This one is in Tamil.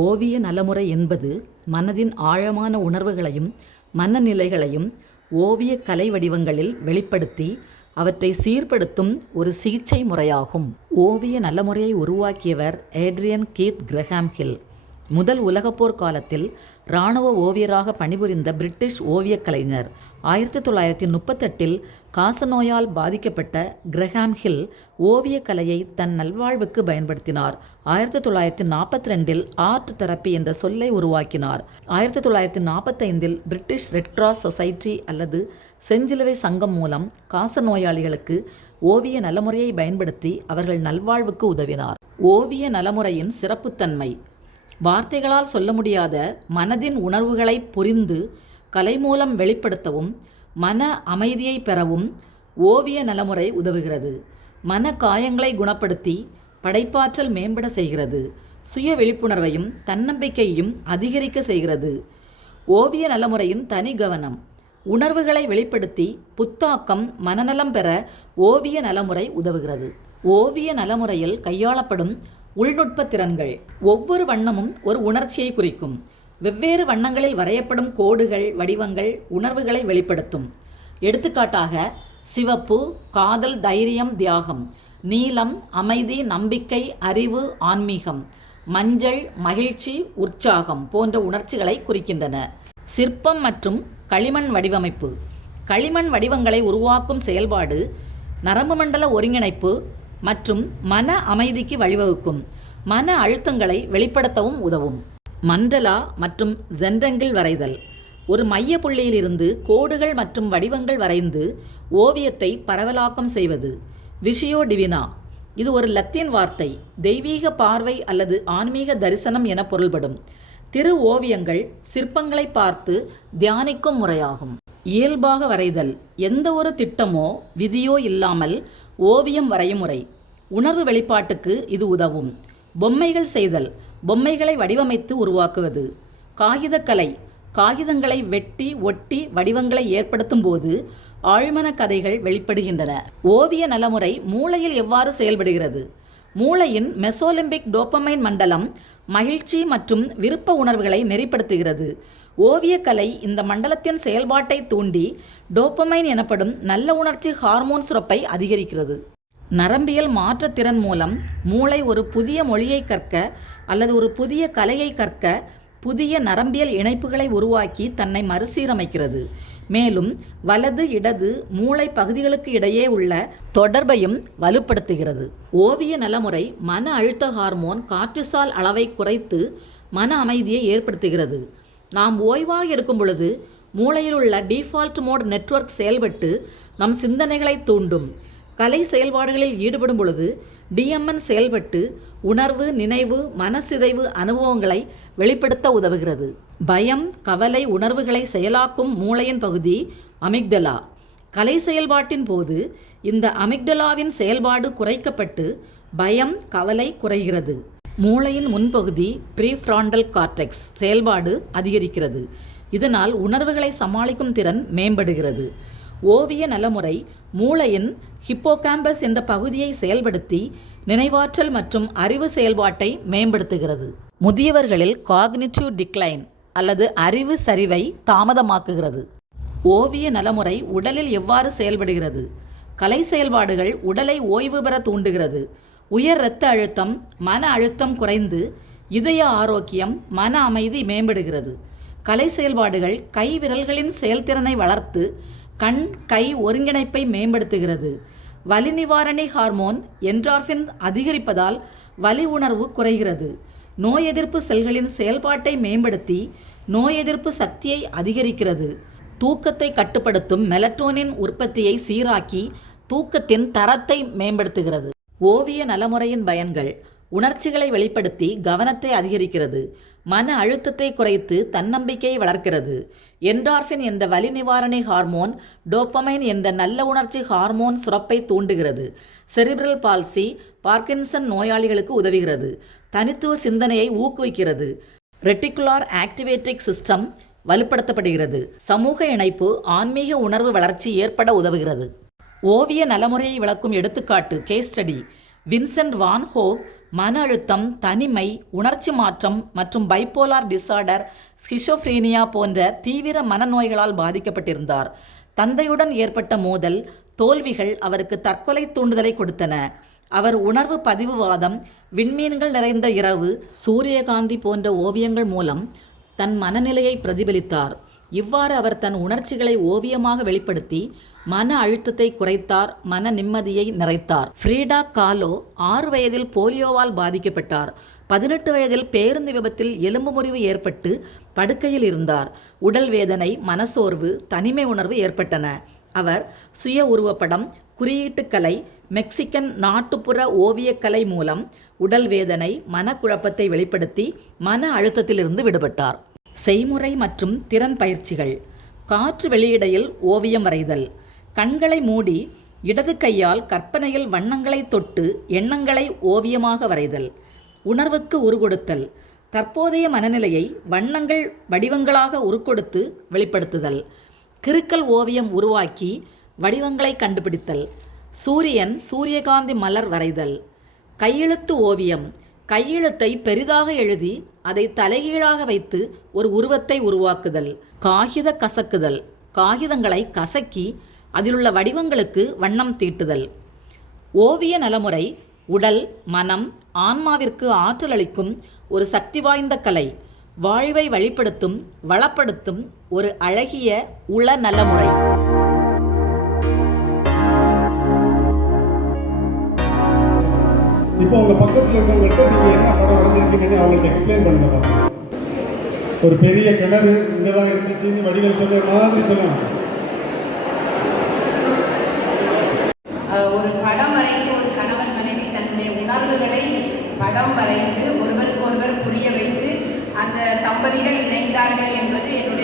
ஓவிய நலமுறை என்பது மனதின் ஆழமான உணர்வுகளையும் மனநிலைகளையும் ஓவிய கலை வடிவங்களில் வெளிப்படுத்தி அவற்றை சீர்படுத்தும் ஒரு சிகிச்சை முறையாகும். ஓவிய நலமுறையை உருவாக்கியவர் ஏட்ரியன் கீத் கிரஹாம் ஹில். முதல் உலகப்போர் காலத்தில் இராணுவ ஓவியராக பணிபுரிந்த பிரிட்டிஷ் ஓவியக் கலைஞர். 1938 காசநோயால் பாதிக்கப்பட்ட கிரஹாம் ஹில் ஓவியக்கலையை தன் நல்வாழ்வுக்கு பயன்படுத்தினார். 1942 ஆர்ட் தெரப்பி என்ற சொல்லை உருவாக்கினார். 1945 பிரிட்டிஷ் ரெட் கிராஸ் சொசைட்டி அல்லது செஞ்சிலுவை சங்கம் மூலம் காசநோயாளிகளுக்கு ஓவிய நலமுறையை பயன்படுத்தி அவர்கள் நல்வாழ்வுக்கு உதவினார். ஓவிய நலமுறையின் சிறப்புத்தன்மை: வார்த்தைகளால் சொல்ல முடியாத மனதின் உணர்வுகளை புரிந்து கலை மூலம் வெளிப்படுத்தவும் மன அமைதியை பெறவும் ஓவிய நலமுறை உதவுகிறது. மன காயங்களை குணப்படுத்தி படைப்பாற்றல் மேம்பட செய்கிறது. சுய விழிப்புணர்வையும் தன்னம்பிக்கையையும் அதிகரிக்க செய்கிறது. ஓவிய நலமுறையின் தனி கவனம்: உணர்வுகளை வெளிப்படுத்தி புத்தாக்கம் மனநலம் பெற ஓவிய நலமுறை உதவுகிறது. ஓவிய நலமுறையில் கையாளப்படும் உள்நுட்ப திறன்கள்: ஒவ்வொரு வண்ணமும் ஒரு உணர்ச்சியை குறிக்கும். வெவ்வேறு வண்ணங்களில் வரையப்படும் கோடுகள் வடிவங்கள் உணர்வுகளை வெளிப்படுத்தும். எடுத்துக்காட்டாக, சிவப்பு காதல், தைரியம், தியாகம்; நீலம் அமைதி, நம்பிக்கை, அறிவு, ஆன்மீகம்; மஞ்சள் மகிழ்ச்சி, உற்சாகம் போன்ற உணர்ச்சிகளை குறிக்கின்றன. சிற்பம் மற்றும் களிமண் வடிவமைப்பு: களிமண் வடிவங்களை உருவாக்கும் செயல்பாடு நரம்பு மண்டல ஒருங்கிணைப்பு மற்றும் மன அமைதிக்கு வழிவகுக்கும். மன அழுத்தங்களை வெளிப்படுத்தவும் உதவும். மண்டலா மற்றும் ஜென்ரங்கிள் வரைதல்: ஒரு மைய புள்ளியிலிருந்து கோடுகள் மற்றும் வடிவங்கள் வரைந்து ஓவியத்தை பரவலாக்கம் செய்வது. விஷியோ டிவினா: இது ஒரு லத்தீன் வார்த்தை, தெய்வீக பார்வை அல்லது ஆன்மீக தரிசனம் என பொருள்படும். திரு ஓவியங்கள் சிற்பங்களை பார்த்து தியானிக்கும் முறையாகும். இயல்பாக வரைதல்: எந்த ஒரு திட்டமோ விதியோ இல்லாமல் ஓவியம் வரையும் முறை. உணர்வு வெளிப்பாட்டுக்கு இது உதவும். பொம்மைகள் செய்தல்: பொம்மைகளை வடிவமைத்து உருவாக்குவது. காகிதக்கலை: காகிதங்களை வெட்டி ஒட்டி வடிவங்களை ஏற்படுத்தும் போது ஆழ்மன கதைகள் வெளிப்படுகின்றன. ஓவிய நலமுறை மூளையில் எவ்வாறு செயல்படுகிறது? மூளையின் மெசோலிம்பிக் டோபமைன் மண்டலம் மகிழ்ச்சி மற்றும் விருப்ப உணர்வுகளை நெறிப்படுத்துகிறது. ஓவியக்கலை இந்த மண்டலத்தின் செயல்பாட்டை தூண்டி டோபமைன் எனப்படும் நல்ல உணர்ச்சி ஹார்மோன் சுரப்பை அதிகரிக்கிறது. நரம்பியல் மாற்றத்திறன் மூலம் மூளை ஒரு புதிய மொழியை கற்க அல்லது ஒரு புதிய கலையை கற்க புதிய நரம்பியல் இணைப்புகளை உருவாக்கி தன்னை மறுசீரமைக்கிறது. மேலும் வலது இடது மூளை பகுதிகளுக்கு இடையே உள்ள தொடர்பையும் வலுப்படுத்துகிறது. ஓவிய நலமுறை மன அழுத்த ஹார்மோன் கார்டிசால் அளவை குறைத்து மன அமைதியை ஏற்படுத்துகிறது. நாம் ஓய்வாக இருக்கும் பொழுது மூளையில் உள்ள டிஃபால்ட் மோட் நெட்வொர்க் செயல்பட்டு நம் சிந்தனைகளை தூண்டும். கலை செயல்பாடுகளில் ஈடுபடும் பொழுது டிஎம்என் செயல்பட்டு உணர்வு, நினைவு, மனசிதைவு அனுபவங்களை வெளிப்படுத்த உதவுகிறது. பயம், கவலை உணர்வுகளை செயலாக்கும் மூளையின் பகுதி அமிக்டலா. கலை செயல்பாட்டின் போது இந்த அமிக்டலாவின் செயல்பாடு குறைக்கப்பட்டு பயம், கவலை குறைகிறது. மூளையின் முன்பகுதி ப்ரீஃப்ராண்டல் கார்டெக்ஸ் செயல்பாடு அதிகரிக்கிறது. இதனால் உணர்வுகளை சமாளிக்கும் திறன் மேம்படுகிறது. ஓவிய நலமுறை மூளையின் ஹிப்போகாம்பஸ் என்ற பகுதியை செயல்படுத்தி நினைவாற்றல் மற்றும் அறிவு செயல்பாட்டை மேம்படுத்துகிறது. முதியவர்களில் காக்னிட்டிவ் டிக்ளைன் அல்லது அறிவு சரிவை தாமதமாக்குகிறது. ஓவிய நலமுறை உடலில் எவ்வாறு செயல்படுகிறது? கலை செயல்பாடுகள் உடலை ஓய்வு பெற தூண்டுகிறது. உயர் இரத்த அழுத்தம், மன அழுத்தம் குறைந்து இதய ஆரோக்கியம், மன அமைதி மேம்படுகிறது. கலை செயல்பாடுகள் கை விரல்களின் செயல்திறனை வளர்த்து கண் கை ஒருங்கிணைப்பை மேம்படுத்துகிறது. வலி நிவாரணி ஹார்மோன் என்டார்பின் அதிகரிப்பதால் வலி உணர்வு குறைகிறது. நோய் எதிர்ப்பு செல்களின் செயல்பாட்டை மேம்படுத்தி நோய் எதிர்ப்பு சக்தியை அதிகரிக்கிறது. தூக்கத்தை கட்டுப்படுத்தும் மெலட்டோனின் உற்பத்தியை சீராக்கி தூக்கத்தின் தரத்தை மேம்படுத்துகிறது. ஓவிய நலமுறையின் பயன்கள்: உணர்ச்சிகளை வெளிப்படுத்தி கவனத்தை அதிகரிக்கிறது. மன அழுத்தத்தை குறைத்து தன்னம்பிக்கையை வளர்க்கிறது. என்டார்பின் என்ற வலி நிவாரணி ஹார்மோன் டோபமைன் என்ற நல்ல உணர்ச்சி ஹார்மோன் சுரப்பை தூண்டுகிறது. செரிப்ரல் பால்சி, பார்க்கின்சன் நோயாளிகளுக்கு உதவுகிறது. தனித்துவ சிந்தனையை ஊக்குவிக்கிறது. ரெட்டிகுலார் ஆக்டிவேட்டிக் சிஸ்டம் வலுப்படுத்தப்படுகிறது. சமூக இணைப்பு, ஆன்மீக உணர்வு வளர்ச்சி ஏற்பட உதவுகிறது. ஓவிய நலமுறையை விளக்கும் எடுத்துக்காட்டு கேஸ் ஸ்டடி: வின்சென்ட் வான் ஹோக் மன அழுத்தம், தனிமை, உணர்ச்சி மாற்றம் மற்றும் பைப்போலார் டிசார்டர், ஸ்கிசோஃப்ரீனியா போன்ற தீவிர மனநோய்களால் பாதிக்கப்பட்டிருந்தார். தந்தையுடன் ஏற்பட்ட மோதல், தோல்விகள் அவருக்கு தற்கொலை தூண்டுதலை கொடுத்தன. அவர் உணர்வு பதிவுவாதம், விண்மீன்கள் நிறைந்த இரவு, சூரியகாந்தி போன்ற ஓவியங்கள் மூலம் தன் மனநிலையை பிரதிபலித்தார். இவ்வாறு அவர் தன் உணர்ச்சிகளை ஓவியமாக வெளிப்படுத்தி மன அழுத்தத்தை குறைத்தார், மன நிம்மதியை நிறைத்தார். ஃப்ரீடா காலோ 6 வயதில் போலியோவால் பாதிக்கப்பட்டார். 18 வயதில் பேருந்து விபத்தில் எலும்பு முறிவு ஏற்பட்டு படுக்கையில் இருந்தார். உடல் வேதனை, மனசோர்வு, தனிமை உணர்வு ஏற்பட்டன. அவர் சுய உருவப்படம், குறியீட்டுக்கலை, மெக்சிகன் நாட்டுப்புற ஓவியக்கலை மூலம் உடல் வேதனை, மனக்குழப்பத்தை வெளிப்படுத்தி மன அழுத்தத்திலிருந்து விடுபட்டார். செய்முறை மற்றும் திறன் பயிற்சிகள். காற்று வெளியிடையில் ஓவியம் வரைதல். கண்களை மூடி இடது கையால் கற்பனையில் வண்ணங்களை தொட்டு எண்ணங்களை ஓவியமாக வரைதல். உணர்வுக்கு உருகொடுத்தல். தற்போதைய மனநிலையை வண்ணங்கள் வடிவங்களாக உருக்கொடுத்து வெளிப்படுத்துதல். கிறுக்கல் ஓவியம் உருவாக்கி வடிவங்களை கண்டுபிடித்தல். சூரியன், சூரியகாந்தி மலர் வரைதல். கையெழுத்து ஓவியம். கையெழுத்தை பெரிதாக எழுதி அதை தலைகீழாக வைத்து ஒரு உருவத்தை உருவாக்குதல். காகித கசக்குதல். காகிதங்களை கசக்கி அதிலுள்ள வடிவங்களுக்கு வண்ணம் தீட்டுதல். ஓவிய நலமுறை உடல், மனம், ஆன்மாவிற்கு ஆற்றல் அளிக்கும் ஒரு சக்தி வாய்ந்த கலை. வாழ்வை வழிப்படுத்தும், வளப்படுத்தும் ஒரு அழகிய உள நலமுறை. இப்போ உங்கள் பக்கத்தில் இருக்கவங்கள்ட்ட நீங்கள் என்ன படம் வரைஞ்சிருக்கீங்கன்னு அவங்களுக்கு எக்ஸ்பிளைன் பண்ணுங்க பார்த்து. ஒரு பெரிய கிணறு இங்கே தான் இருந்துச்சுன்னு வடிவேல் சொல்ல மாதிரி சொல்லணும். ஒரு படம் வரைந்து ஒரு கணவன் மனைவி தன்னுடைய உணர்வுகளை படம் வரைந்து ஒருவருக்கு ஒருவர் புரிய வைத்து அந்த தம்பதிகள் இணைந்தார்கள் என்பது என்னுடைய